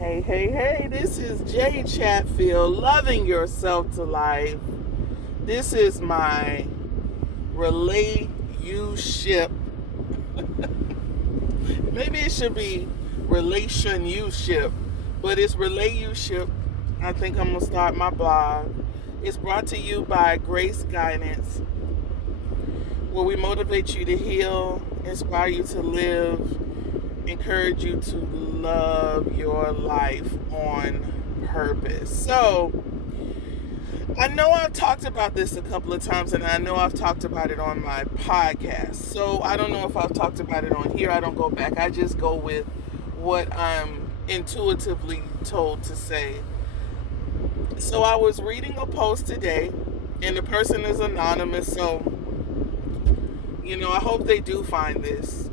Hey, hey, hey, this is Jay Chatfield, Loving Yourself to Life. This is my relay you ship. Maybe it should be relation you ship, but it's relay you ship. I think I'm going to start my blog. It's brought to you by Grace Guidance, where we motivate you to heal, inspire you to live, encourage you to love your life on purpose. So, I know I've talked about this a couple of times, and I know I've talked about it on my podcast. So, I don't know if I've talked about it on here. I don't go back. I just go with what I'm intuitively told to say. So, I was reading a post today, and the person is anonymous. So, I hope they do find this.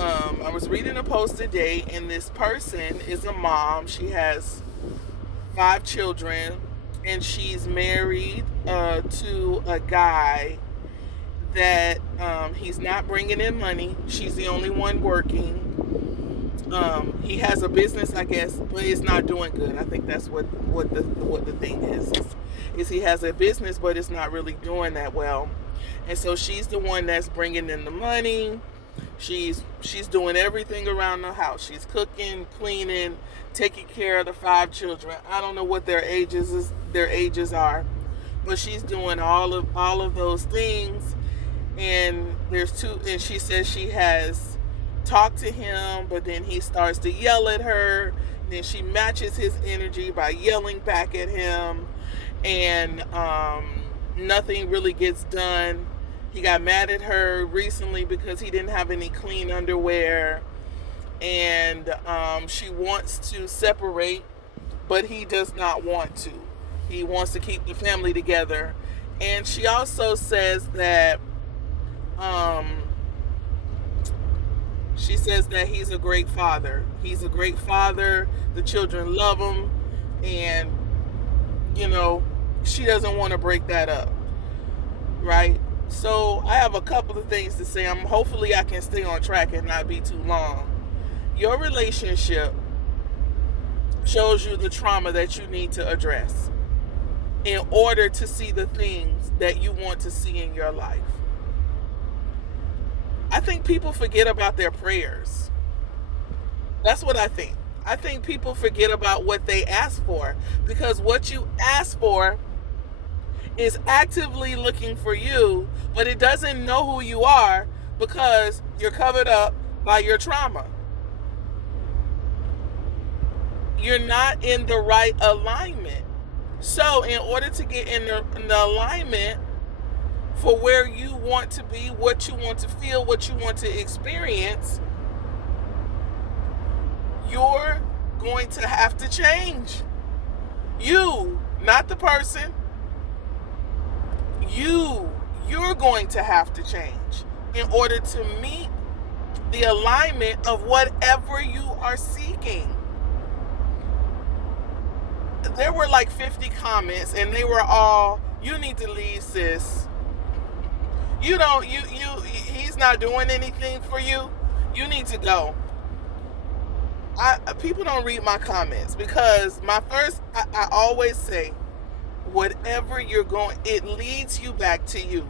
I was reading a post today, and this person is a mom. She has 5 children, and she's married to a guy that he's not bringing in money. She's the only one working. He has a business, I guess, but it's not doing good. I think that's what the thing is he has a business, but it's not really doing that well. And so she's the one that's bringing in the money. She's doing everything around the house. She's cooking, cleaning, taking care of the 5 children. I don't know what their ages are, but she's doing all of those things. And there's 2, and she says she has talked to him, but then he starts to yell at her. And then she matches his energy by yelling back at him, and nothing really gets done. He got mad at her recently because he didn't have any clean underwear, and she wants to separate, but he does not want to. He wants to keep the family together. And she also says that he's a great father. He's a great father. The children love him, and she doesn't want to break that up, right? So I have a couple of things to say. Hopefully I can stay on track and not be too long. Your relationship shows you the trauma that you need to address in order to see the things that you want to see in your life. I think people forget about their prayers. That's what I think. I think people forget about what they ask for, because what you ask for is actively looking for you, but it doesn't know who you are because you're covered up by your trauma. You're not in the right alignment. So in order to get in the alignment for where you want to be, what you want to feel, what you want to experience, you're going to have to change. You, not the person. You're going to have to change in order to meet the alignment of whatever you are seeking. There were like 50 comments, and they were all, "You need to leave, sis. He's not doing anything for you. You need to go." People don't read my comments, because I always say, whatever you're going, it leads you back to you.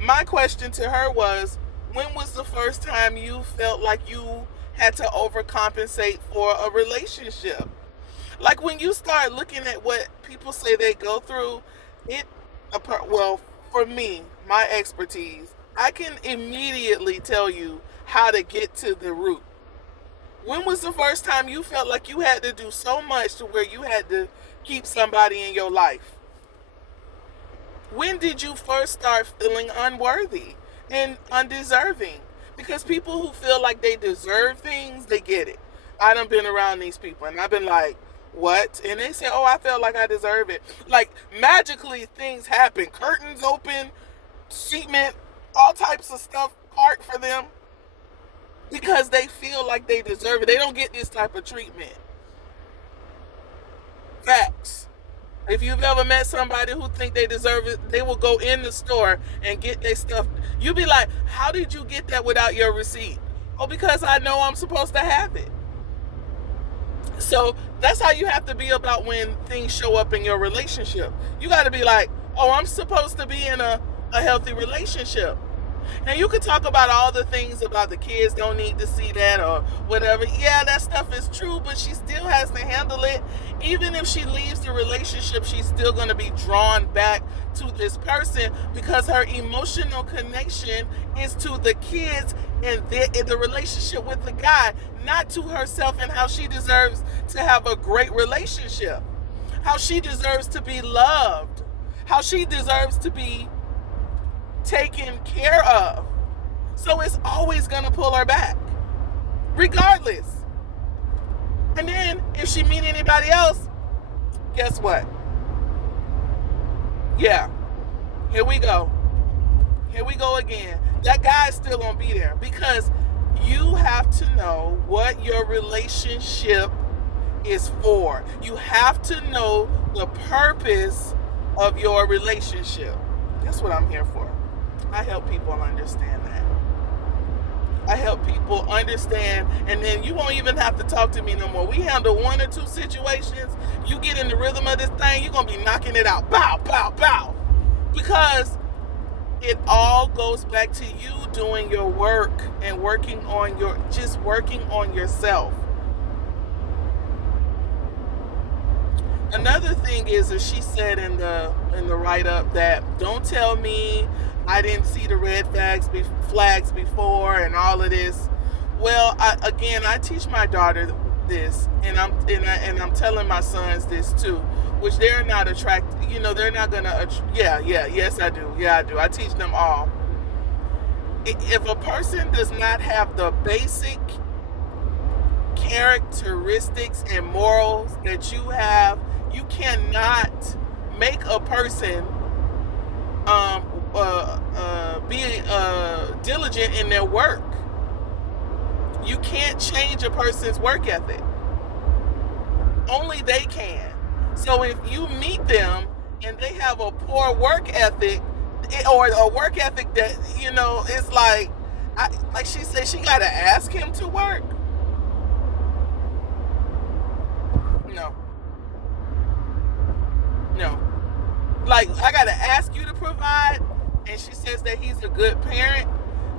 My question to her was, when was the first time you felt like you had to overcompensate for a relationship? Like, when you start looking at what people say they go through, for me, my expertise, I can immediately tell you how to get to the root. When was the first time you felt like you had to do so much to where you had to keep somebody in your life? When did you first start feeling unworthy and undeserving? Because people who feel like they deserve things, they get it. I done been around these people, and I've been like, what? And they say, oh, I felt like I deserve it. Like, magically things happen. Curtains open, cement, all types of stuff part for them, because they feel like they deserve it. They don't get this type of treatment. Facts. If you've ever met somebody who think they deserve it, they will go in the store and get their stuff. You'll be like, how did you get that without your receipt? Oh, because I know I'm supposed to have it. So that's how you have to be about when things show up in your relationship. You got to be like, oh, I'm supposed to be in a healthy relationship. Now, you could talk about all the things about the kids don't need to see that or whatever. Yeah, that stuff is true, but she still has to handle it. Even if she leaves the relationship, she's still going to be drawn back to this person because her emotional connection is to the kids and the relationship with the guy, not to herself and how she deserves to have a great relationship, how she deserves to be loved, how she deserves to be taken care of. So it's always going to pull her back, regardless. And then if she meet anybody else, guess what? Yeah, here we go. Here we go again. That guy's still going to be there because you have to know what your relationship is for. You have to know the purpose of your relationship. That's what I'm here for. I help people understand that. I help people understand, and then you won't even have to talk to me no more. We handle 1 or 2 situations. You get in the rhythm of this thing, you're going to be knocking it out. Bow, bow, bow. Because it all goes back to you doing your work and working on yourself. Another thing is that she said in the write-up that don't tell me I didn't see the red flags before and all of this. Well, I teach my daughter this, and I'm telling my sons this too, which they're not attracted. They're not gonna. Yes, I do. Yeah, I do. I teach them all. If a person does not have the basic characteristics and morals that you have, you cannot make a person be diligent in their work. You can't change a person's work ethic. Only they can. So if you meet them and they have a poor work ethic, or a work ethic that, it's like she said, she got to ask him to work. No. Like, I got to ask you to provide, and she says that he's a good parent.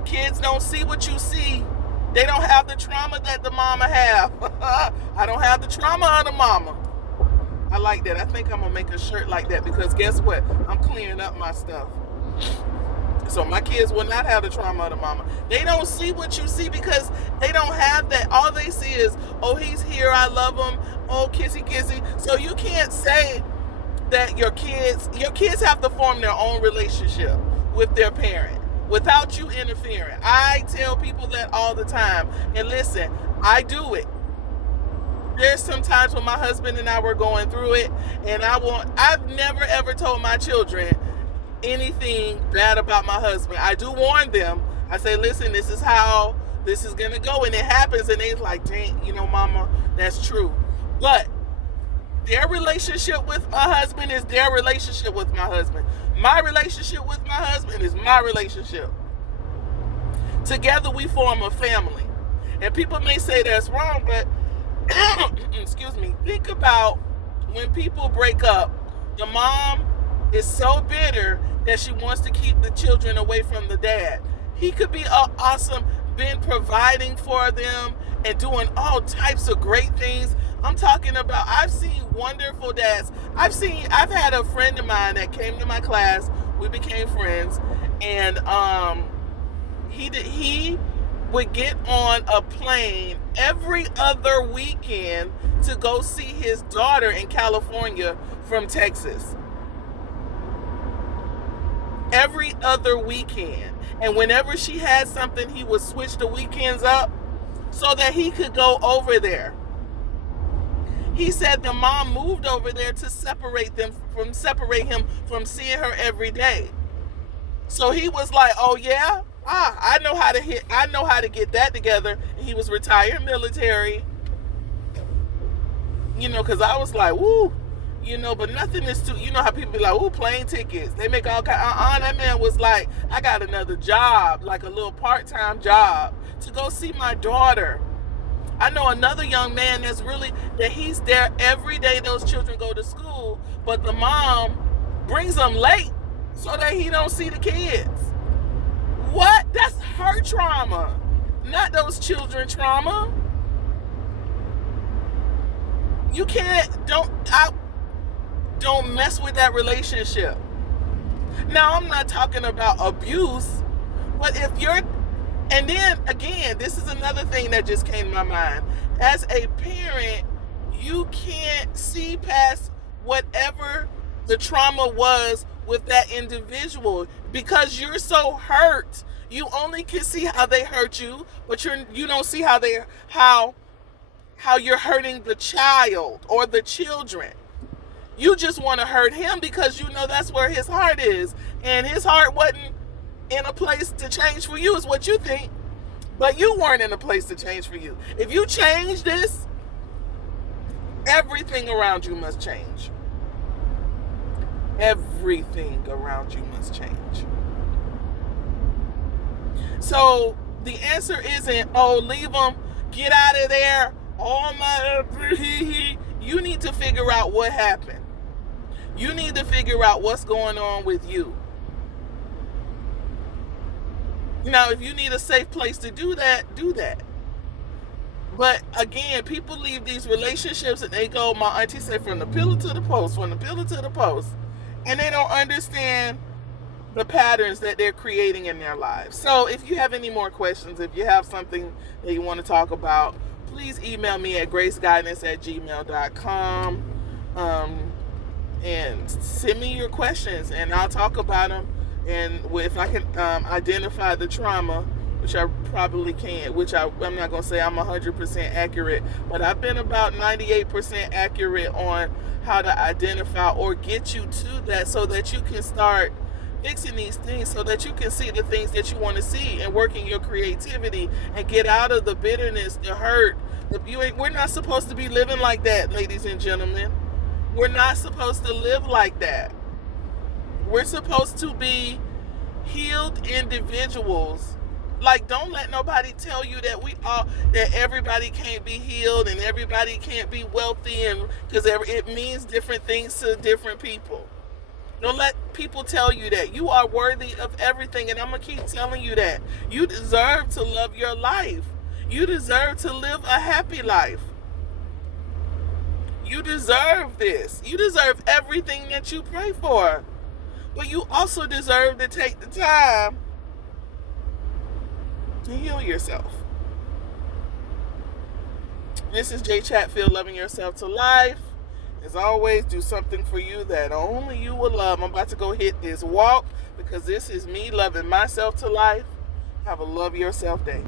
Kids don't see what you see. They don't have the trauma that the mama have. I don't have the trauma of the mama. I like that. I think I'm going to make a shirt like that because guess what? I'm clearing up my stuff. So my kids will not have the trauma of the mama. They don't see what you see because they don't have that. All they see is, oh, he's here, I love him, oh, kissy, kissy. So you can't say that your kids have to form their own relationship with their parent without you interfering. I tell people that all the time. And listen, I do it. There's some times when my husband and I were going through it, and I've never ever told my children anything bad about my husband. I do warn them. I say, listen, this is how this is gonna go, and it happens, and they're like, dang, mama, that's true. But their relationship with my husband is their relationship with my husband. My relationship with my husband is my relationship. Together we form a family. And people may say that's wrong, but excuse me, think about when people break up. The mom is so bitter that she wants to keep the children away from the dad. He could be awesome, been providing for them and doing all types of great things. I'm talking about, I've seen wonderful dads. I've had a friend of mine that came to my class. We became friends, and he would get on a plane every other weekend to go see his daughter in California from Texas. Every other weekend. And whenever she had something, he would switch the weekends up so that he could go over there. He said the mom moved over there to separate him from seeing her every day. So he was like, oh yeah? I know how to get that together. And he was retired military. Because I was like, woo, but nothing is too, how people be like, ooh, plane tickets. They make all kind. That man was like, I got another job, like a little part-time job to go see my daughter. I know another young man that he's there every day those children go to school, but the mom brings them late so that he don't see the kids. What? That's her trauma, not those children trauma. You don't mess with that relationship. Now, I'm not talking about abuse, but and then again, this is another thing that just came to my mind. As a parent, you can't see past whatever the trauma was with that individual because you're so hurt. You only can see how they hurt you, but you don't see how you're hurting the child or the children. You just want to hurt him because you know that's where his heart is. And his heart wasn't in a place to change for you, is what you think. But you weren't in a place to change for you. If you change this, everything around you must change. Everything around you must change. So the answer isn't, leave them, get out of there. You need to figure out what happened. You need to figure out what's going on with you. Now, if you need a safe place to do that, do that. But again, people leave these relationships and they go, my auntie said, from the pillow to the post, from the pillow to the post. And they don't understand the patterns that they're creating in their lives. So if you have any more questions, if you have something that you want to talk about, please email me at graceguidance@gmail.com and send me your questions and I'll talk about them. And if I can identify the trauma, which I probably can, which I'm not going to say I'm 100% accurate, but I've been about 98% accurate on how to identify or get you to that so that you can start fixing these things, so that you can see the things that you want to see and working your creativity and get out of the bitterness, the hurt. We're not supposed to be living like that, ladies and gentlemen. We're not supposed to live like that. We're supposed to be healed individuals. Like, don't let nobody tell you that everybody can't be healed and everybody can't be wealthy, and because it means different things to different people. Don't let people tell you that. You are worthy of everything, and I'm going to keep telling you that. You deserve to love your life. You deserve to live a happy life. You deserve this. You deserve everything that you pray for. But you also deserve to take the time to heal yourself. This is Jay Chatfield, Loving Yourself to Life. As always, do something for you that only you will love. I'm about to go hit this walk because this is me loving myself to life. Have a love yourself day.